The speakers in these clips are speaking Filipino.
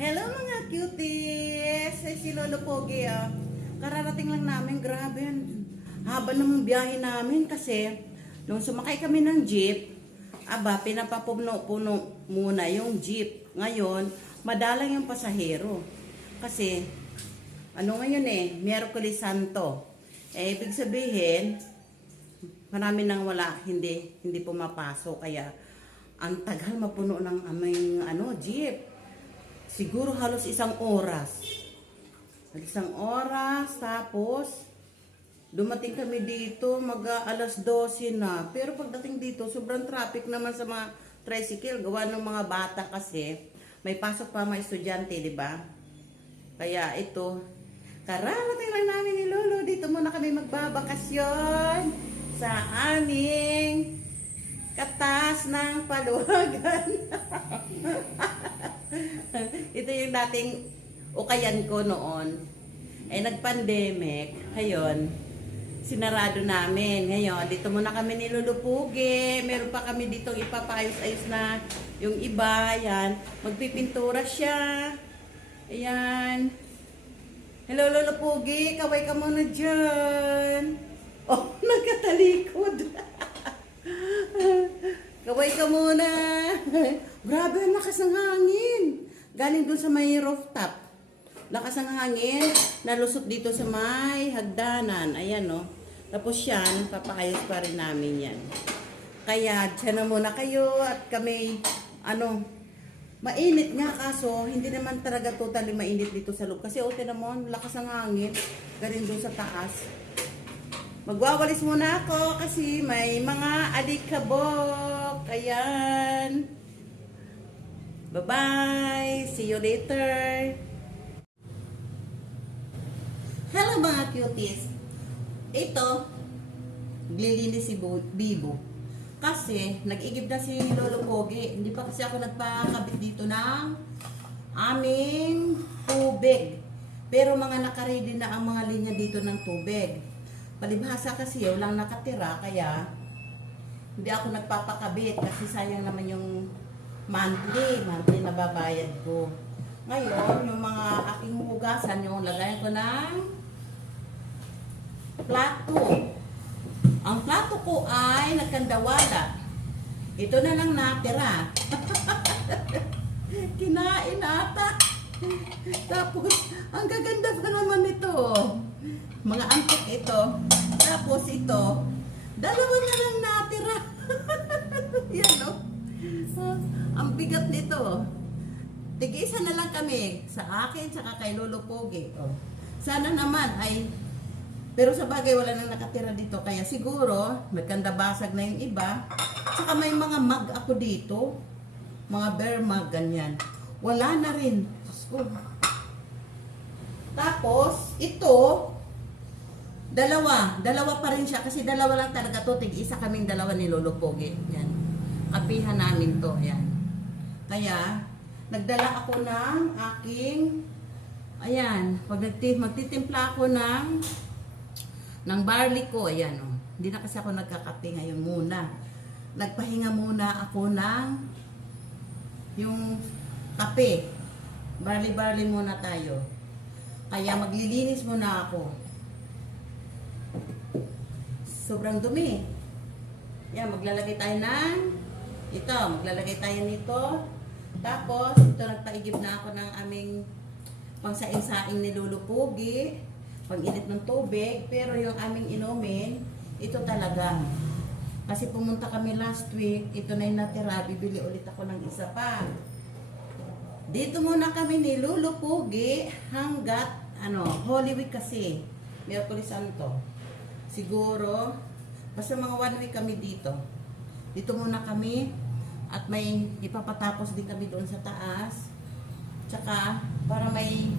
Hello mga cuties! Ay, si Lolo Pogi kararating lang namin, grabe yan. Haba namang biyahe namin kasi nung sumakay kami ng jeep, pinapapuno-puno muna yung jeep. Ngayon, madalang yung pasahero. Kasi, ngayon Miyerkules Santo. Ibig sabihin, marami nang wala, hindi pumapasok. Kaya, ang tagal mapuno ng aming jeep. Siguro halos isang oras. Tapos dumating kami dito alas 12 na. Pero pagdating dito, sobrang traffic naman sa mga tricycle. Gawa ng mga bata kasi. May pasok pa mga estudyante, di ba? Kaya ito, kararating lang namin ni Lolo. Dito muna kami magbabakasyon sa aming katas ng Paluwagan. Ito yung dating ukayan ko noon. Nag-pandemic. Ngayon, sinarado namin. Ngayon, dito muna kami nilulupugi. Meron pa kami dito ipapayos-ayos na yung iba. Yan. Magpipintura siya. Ayan. Hello, Lolo Pugi. Kaway ka muna dyan. Oh, nagkatalikod. Kaway ka muna. Grabe, ang lakas ng hangin. Galing dun sa may rooftop. Lakas ng hangin. Nalusot dito sa may hagdanan. Ayan, no. Tapos yan, papaayos pa rin namin yan. Kaya, dyan na muna kayo. At kami, mainit nga kaso, hindi naman talaga totally mainit dito sa loob. Kasi, naman, lakas ng hangin. Galing dun sa taas. Magwawalis muna ako kasi may mga alikabok. Ayan. Bye-bye. See you later. Hello mga cuties. Ito, glilinis si Bibo. Kasi, nag-igib na si Lolo Pogi. Hindi pa kasi ako nagpakabit dito ng aming tubig. Pero mga nakaready na ang mga linya dito ng tubig. Palibhasa kasi walang nakatira, kaya hindi ako nagpapakabit kasi sayang naman yung monthly na babayad ko. Ngayon, yung mga aking hugasan, yung lagayan ko ng plato. Ang plato ko ay nagkandawala. Ito na lang natira. Kinain ata. Tapos, ang gaganda pa naman ito. Mga antik ito. Tapos ito, dalawa na lang natira. Yan, no? Ang bigat nito. Tig-isa na lang kami. Sa akin, saka kay Lolo Pogi. Sana naman ay, pero sa bagay wala nang nakatira dito. Kaya siguro, magkandabasag na yung iba. Saka may mga mug ako dito. Mga bear mug, ganyan. Wala na rin. Tapos, ito, dalawa pa rin siya kasi dalawa lang talaga to, tig-isa kaming dalawa ni Lolo Pogi. Yan. Kapihan namin to, yan. Kaya nagdala ako ng aking magtitimpla ako ng barley ko, ayan oh. Hindi na kasi ako nagkakape ngayon muna. Nagpahinga muna ako ng yung kape. Barley muna tayo. Kaya maglilinis muna ako. Sobrang dumi. Yan, maglalagay tayo maglalagay tayo nito. Tapos, ito nagpaigib na ako ng aming pangsaing-saing ni Lolo Pogi, pag-init ng tubig. Pero yung aming inumin, ito talaga. Kasi pumunta kami last week, ito na yung natira, bibili ulit ako ng isa pa. Dito muna kami ni Lolo Pogi hanggat, Holy Week kasi. Miyerkules Santo. Siguro, basta mga 1 week kami dito. Dito muna kami at may ipapatapos din kami doon sa taas. Tsaka para may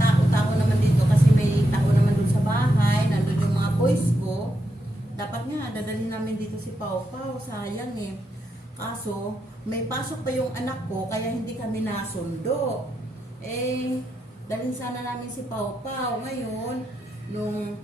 tao naman dito kasi may tao naman doon sa bahay. Nandun yung mga boys ko. Dapat nga, dadalhin namin dito si Pau. Sayang eh. Kaso, may pasok pa yung anak ko kaya hindi kami nasundo. Dalhin sana namin si Pau. Ngayon, nung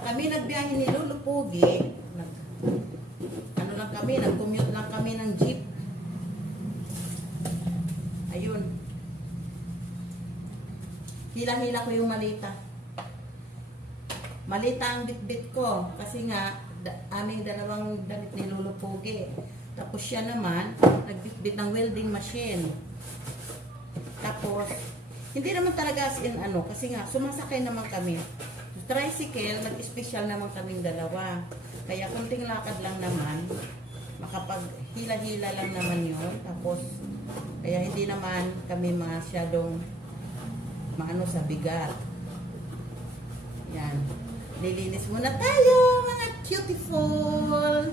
kami nagbiyahe ni Lolo Pogi, nag-commute lang kami ng jeep. Ayun. Hila-hila ko yung malita. Malita ang bit-bit ko. Kasi nga, aming dalawang damit ni Lolo Pogi. Tapos siya naman, nagbitbit ng welding machine. Tapos, hindi naman talaga as in ano, kasi nga, sumasakay naman kami. Tricycle, nag-special naman kaming dalawa. Kaya kunting lakad lang naman, makapag-hila-hila lang naman yun. Tapos, kaya hindi naman kami masyadong maano sa bigat. Yan. Lilinis muna tayo, mga beautiful!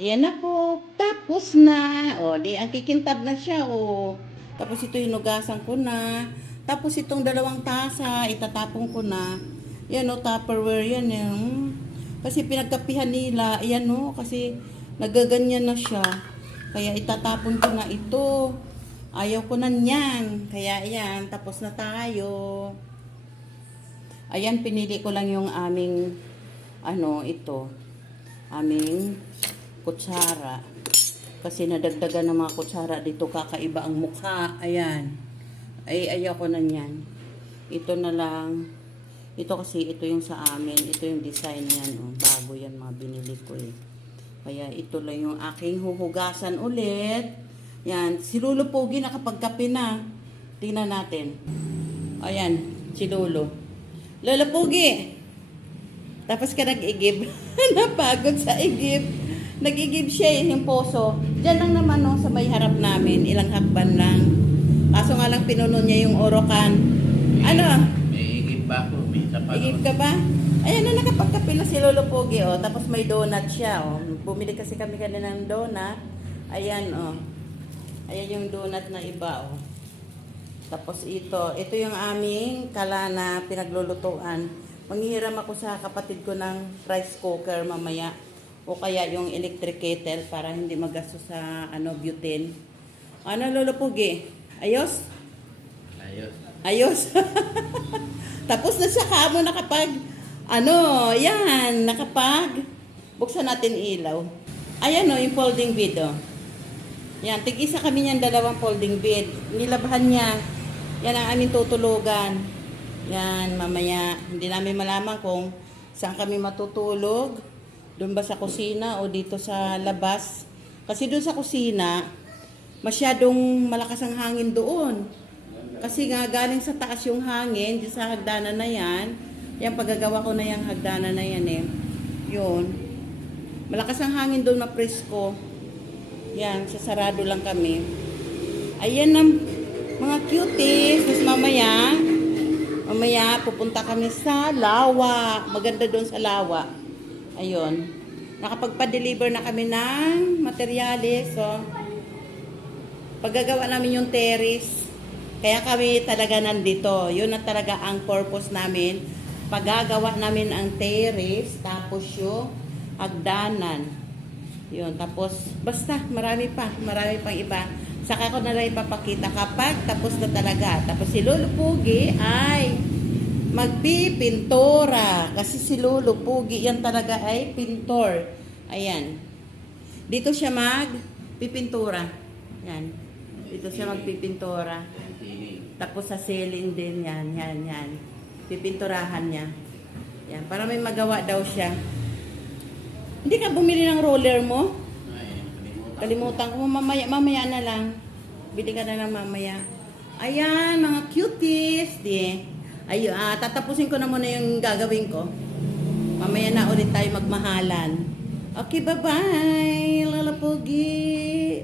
Ayan na po. Tapos na. O, di, ang kikintab na siya. O. Tapos ito hinugasan ko na. Tapos itong dalawang tasa, itatapon ko na. Yan o, Tupperware yan. Yung Kasi pinagkapihan nila, ayan no, kasi nagaganyan na siya. Kaya itatapon ko na ito. Ayaw ko na niyan. Kaya ayan, tapos na tayo. Ayan, pinili ko lang yung aming, ito, aming kutsara. Kasi nadagdagan ng mga kutsara dito, kakaiba ang mukha. Ayan. Ay, ayaw ko na niyan. Ito na lang. Ito kasi, ito yung sa amin. Ito yung design yan. Oh. Bago yan mga binili ko eh. Kaya ito lang yung aking huhugasan ulit. Yan. Si Lolo Pogi nakapagkape na. Tingnan natin. Ayan. Si Lolo. Lolo Pogi! Tapos ka nag-igib. Napagod sa igib. Nag-igib siya eh, yung poso. Diyan lang naman no, sa may harap namin. Ilang hakban lang. Kaso nga lang pinuno niya yung orokan. Ano? May igib ba ako? May tapat. Igib ka ba? Ayan na, nakapagkape na si Lolo Pogi, oh. Tapos may donut siya, oh. Bumili kasi kami kanina ng donut. Ayan, oh. Ayan yung donut na iba, oh. Tapos ito yung aming kala na pinaglulutuan. Manghihiram ako sa kapatid ko ng rice cooker mamaya. O kaya yung electric kettle para hindi magastos sa, butane. Ano, Lolo Pogi? Ayos? Ayos. Ayos. Tapos na siya kamo nakapag yan, nakapag buksan natin ilaw. Ayan o, yung folding bed o. Yan, tig-isa kami niyan, dalawang folding bed. Nilabhan niya. Yan ang aming tutulugan. Yan, mamaya. Hindi namin malaman kung saan kami matutulog. Doon ba sa kusina o dito sa labas. Kasi doon sa kusina, masyadong malakas ang hangin doon. Kasi nga galing sa taas yung hangin, dito sa hagdanan na yan. Yan, paggagawa ko na yung hagdanan na yan eh. Yun. Malakas ang hangin doon na presko. Yan, sasarado lang kami. Ayan ang mga cuties. Tapos mamaya pupunta kami sa Lawa. Maganda doon sa Lawa. Ayun. Nakapagpa-deliver na kami ng materyales. So, paggagawa namin yung terrace. Kaya kami talaga nandito. Yun na talaga ang purpose namin. Paggagawa namin ang terrace. Tapos yung hagdanan. Yun. Tapos, basta, marami pang iba. Saka ko na lang ipapakita kapag tapos na talaga. Tapos si Lolo Pogi ay magpipintura. Kasi si Lolo Pogi, yan talaga ay pintor. Ayan. Dito siya magpipintura. Yan. Dito siya magpipintura. Tapos sa ceiling din yan. Yan. Pipinturahan niya. Yan. Para may magawa daw siya. Hindi ka bumili ng roller mo? Kalimutan ko. Mamaya na lang. Bili ka na lang mamaya. Ayan, mga cuties. Tatapusin ko na muna yung gagawin ko. Mamaya na ulit tayo magmahalan. Okay, bye-bye. Lolo Pogi.